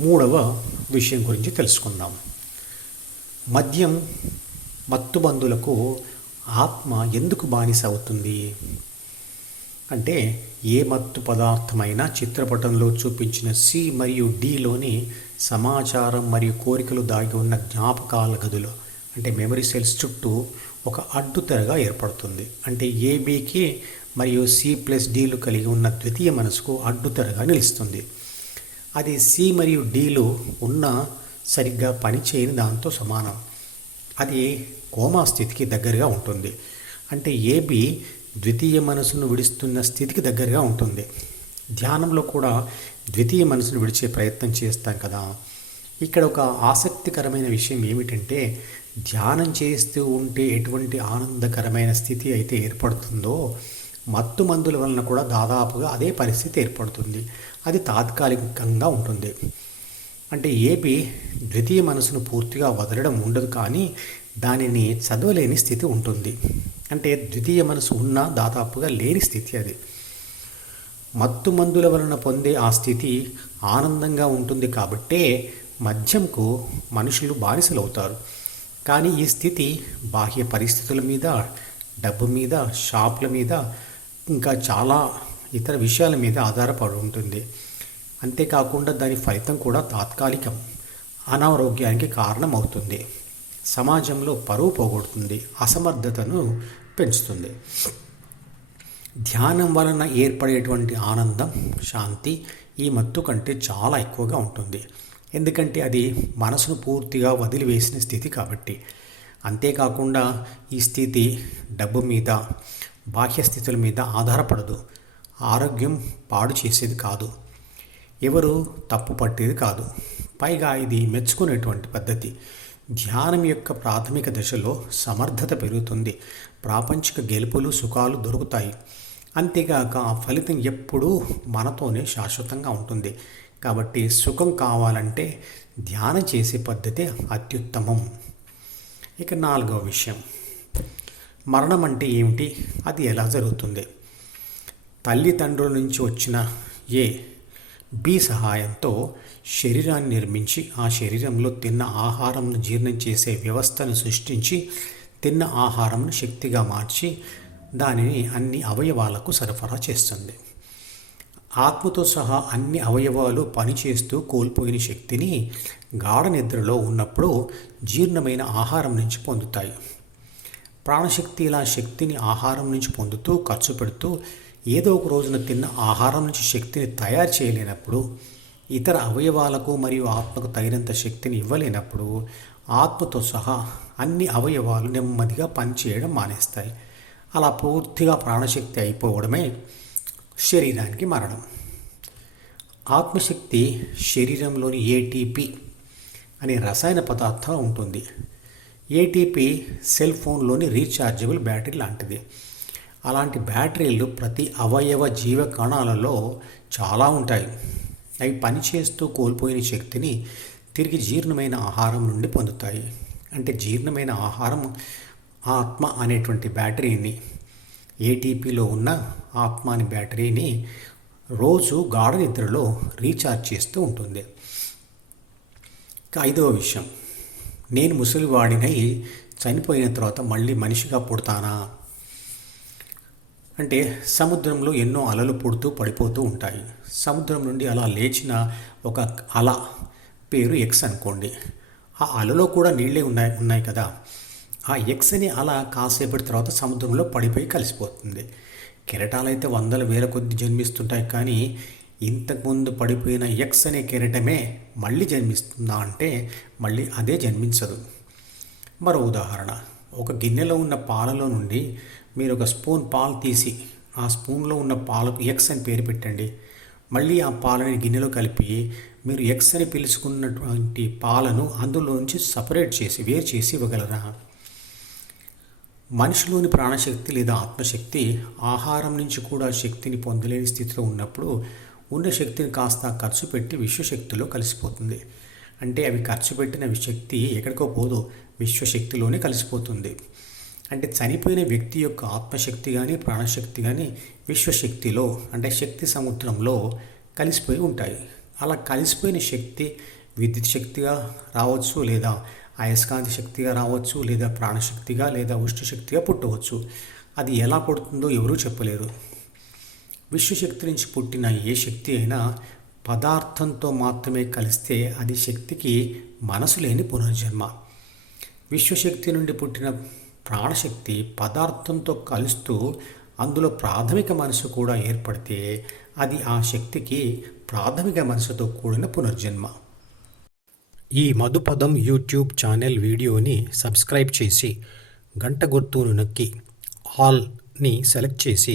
మూడవ విషయం గురించి తెలుసుకుందాం. మద్యం మత్తుబంధులకు ఆత్మ ఎందుకు బానిస అవుతుంది? అంటే ఏ మత్తు పదార్థమైనా చిత్రపటంలో చూపించిన సి మరియు డిలోని సమాచారం మరియు కోరికలు దాగి ఉన్న జ్ఞాపకాల గదులు అంటే మెమరీ సెల్స్ చుట్టూ ఒక అడ్డుతెరగా ఏర్పడుతుంది. అంటే ఏబీకి మరియు సి ప్లస్ డీలు కలిగి ఉన్న ద్వితీయ మనసుకు అడ్డుతెరగా నిలుస్తుంది. అది సి మరియు డిలో ఉన్న సరిగ్గా పనిచేయని దాంతో సమానం. అది కోమా స్థితికి దగ్గరగా ఉంటుంది. అంటే ఏబి ద్వితీయ మనసును విడుస్తున్న స్థితికి దగ్గరగా ఉంటుంది. ధ్యానంలో కూడా ద్వితీయ మనసును విడిచే ప్రయత్నం చేస్తాం కదా. ఇక్కడ ఒక ఆసక్తికరమైన విషయం ఏమిటంటే ధ్యానం చేస్తూ ఉంటే ఎటువంటి ఆనందకరమైన స్థితి అయితే ఏర్పడుతుందో మత్తు మందుల వలన కూడా దాదాపుగా అదే పరిస్థితి ఏర్పడుతుంది. అది తాత్కాలికంగా ఉంటుంది. అంటే ఏపీ ద్వితీయ మనసును పూర్తిగా వదలడం ఉండదు కానీ దానిని చదవలేని స్థితి ఉంటుంది. అంటే ద్వితీయ మనసు ఉన్నా దాదాపుగా లేని స్థితి అది. మత్తు మందుల వలన పొందే ఆ స్థితి ఆనందంగా ఉంటుంది కాబట్టే మద్యంకు మనుషులు బానిసలవుతారు. కానీ ఈ స్థితి బాహ్య పరిస్థితుల మీద డబ్బు మీద షాపుల మీద ఇంకా చాలా ఇతర విషయాల మీద ఆధారపడి ఉంటుంది. అంతేకాకుండా దాని ఫలితం కూడా తాత్కాలికం అనారోగ్యానికి కారణం అవుతుంది సమాజంలో పరువు పోగొడుతుంది అసమర్థతను పెంచుతుంది. ధ్యానం వలన ఏర్పడేటువంటి ఆనందం శాంతి ఈ మత్తు కంటే చాలా ఎక్కువగా ఉంటుంది. ఎందుకంటే అది మనసును పూర్తిగా వదిలివేసిన స్థితి కాబట్టి. అంతేకాకుండా ఈ స్థితి డబ్బు మీద బాహ్య స్థితుల మీద ఆధారపడదు. ఆరోగ్యం పాడు చేసేది కాదు. ఎవరు తప్పు పట్టేది కాదు. పైగా ఇది మెచ్చుకునేటువంటి పద్ధతి. ధ్యానం యొక్క ప్రాథమిక దశలో సమర్థత పెరుగుతుంది. ప్రాపంచిక గెలుపులు సుఖాలు దొరుకుతాయి. అంతేగాక ఆ ఫలితం ఎప్పుడూ మనతోనే శాశ్వతంగా ఉంటుంది. కాబట్టి సుఖం కావాలంటే ధ్యానం చేసే పద్ధతి అత్యుత్తమం. ఇక నాలుగవ విషయం. మరణం అంటే ఏమిటి? అది ఎలా జరుగుతుంది? తల్లిదండ్రుల నుంచి వచ్చిన ఏ బి సహాయంతో శరీరాన్ని నిర్మించి ఆ శరీరంలో తిన్న ఆహారంను జీర్ణం చేసే వ్యవస్థను సృష్టించి తిన్న ఆహారంను శక్తిగా మార్చి దానిని అన్ని అవయవాలకు సరఫరా చేస్తుంది. ఆత్మతో సహా అన్ని అవయవాలు పనిచేస్తూ కోల్పోయిన శక్తిని గాఢ నిద్రలో ఉన్నప్పుడు జీర్ణమైన ఆహారం నుంచి పొందుతాయి. ప్రాణశక్తి ఇలా శక్తిని ఆహారం నుంచి పొందుతూ ఖర్చు పెడుతూ ఏదో ఒక రోజున తిన్న ఆహారం నుంచి శక్తిని తయారు చేయలేనప్పుడు ఇతర అవయవాలకు మరియు ఆత్మకు తగినంత శక్తిని ఇవ్వలేనప్పుడు ఆత్మతో సహా అన్ని అవయవాలు నెమ్మదిగా పనిచేయడం మానేస్తాయి. అలా పూర్తిగా ప్రాణశక్తి అయిపోవడమే శరీరానికి మరణం. ఆత్మశక్తి శరీరంలోని ఏటీపీ అనే రసాయన పదార్థం ఉంటుంది. ఏటీపీ సెల్ ఫోన్లోని రీఛార్జబుల్ బ్యాటరీ లాంటిది. అలాంటి బ్యాటరీలు ప్రతి అవయవ జీవ కణాలలో చాలా ఉంటాయి. అవి పనిచేస్తూ కోల్పోయిన శక్తిని తిరిగి జీర్ణమైన ఆహారం నుండి పొందుతాయి. అంటే జీర్ణమైన ఆహారం ఆత్మ అనేటువంటి బ్యాటరీని ఏటీపీలో ఉన్న ఆత్మ అనే బ్యాటరీని రోజు గాఢ నిద్రలో రీఛార్జ్ చేస్తూ ఉంటుంది. ఐదవ విషయం. నేను ముసలివాడినై చనిపోయిన తర్వాత మళ్ళీ మనిషిగా పుడతానా? అంటే సముద్రంలో ఎన్నో అలలు పుడుతూ పడిపోతూ ఉంటాయి. సముద్రం నుండి అలా లేచిన ఒక అల పేరు ఎక్స్ అనుకోండి. ఆ అలలో కూడా నీళ్ళే ఉన్నాయి ఉన్నాయి కదా. ఆ ఎక్స్ అని అల కాసేపటి తర్వాత సముద్రంలో పడిపోయి కలిసిపోతుంది. కెరటాలు అయితే వందల వేల కొద్ది జన్మిస్తుంటాయి కానీ ఇంతకుముందు పడిపోయిన ఎక్స్ అనే కెరటమే మళ్ళీ జన్మిస్తుందా అంటే మళ్ళీ అదే జన్మించదు. మరో ఉదాహరణ. ఒక గిన్నెలో ఉన్న పాలలో నుండి మీరు ఒక స్పూన్ పాలు తీసి ఆ స్పూన్లో ఉన్న పాలకు ఎక్స్ అని పేరు పెట్టండి. మళ్ళీ ఆ పాలని గిన్నెలో కలిపి మీరు ఎక్స్ అని పిలుచుకున్నటువంటి పాలను అందులోంచి సపరేట్ చేసి వేరు చేసి ఇవ్వగలరా? మనిషిలోని ప్రాణశక్తి లేదా ఆత్మశక్తి ఆహారం నుంచి కూడా శక్తిని పొందలేని స్థితిలో ఉన్నప్పుడు ఉన్న శక్తిని కాస్త ఖర్చు పెట్టి విశ్వశక్తిలో కలిసిపోతుంది. అంటే అవి ఖర్చు పెట్టిన శక్తి ఎక్కడికో పోదో విశ్వశక్తిలోనే కలిసిపోతుంది. అంటే చనిపోయిన వ్యక్తి యొక్క ఆత్మశక్తి కానీ ప్రాణశక్తి కానీ విశ్వశక్తిలో అంటే శక్తి సముద్రంలో కలిసిపోయి ఉంటాయి. అలా కలిసిపోయిన శక్తి విద్యుత్ శక్తిగా రావచ్చు లేదా అయస్కాంతి శక్తిగా రావచ్చు లేదా ప్రాణశక్తిగా లేదా ఉష్ణశక్తిగా పుట్టవచ్చు. అది ఎలా పుడుతుందో ఎవరూ చెప్పలేరు. విశ్వశక్తి నుంచి పుట్టిన ఏ శక్తి అయినా పదార్థంతో మాత్రమే కలిస్తే అది శక్తికి మనసు లేని పునర్జన్మ. విశ్వశక్తి నుండి పుట్టిన ప్రాణశక్తి పదార్థంతో కలుస్తూ అందులో ప్రాథమిక మనసు కూడా ఏర్పడితే అది ఆ శక్తికి ప్రాథమిక మనసుతో కూడిన పునర్జన్మ. ఈ మధుపదం యూట్యూబ్ ఛానల్ వీడియోని సబ్స్క్రైబ్ చేసి గంట గుర్తును నొక్కి ఆల్ని సెలెక్ట్ చేసి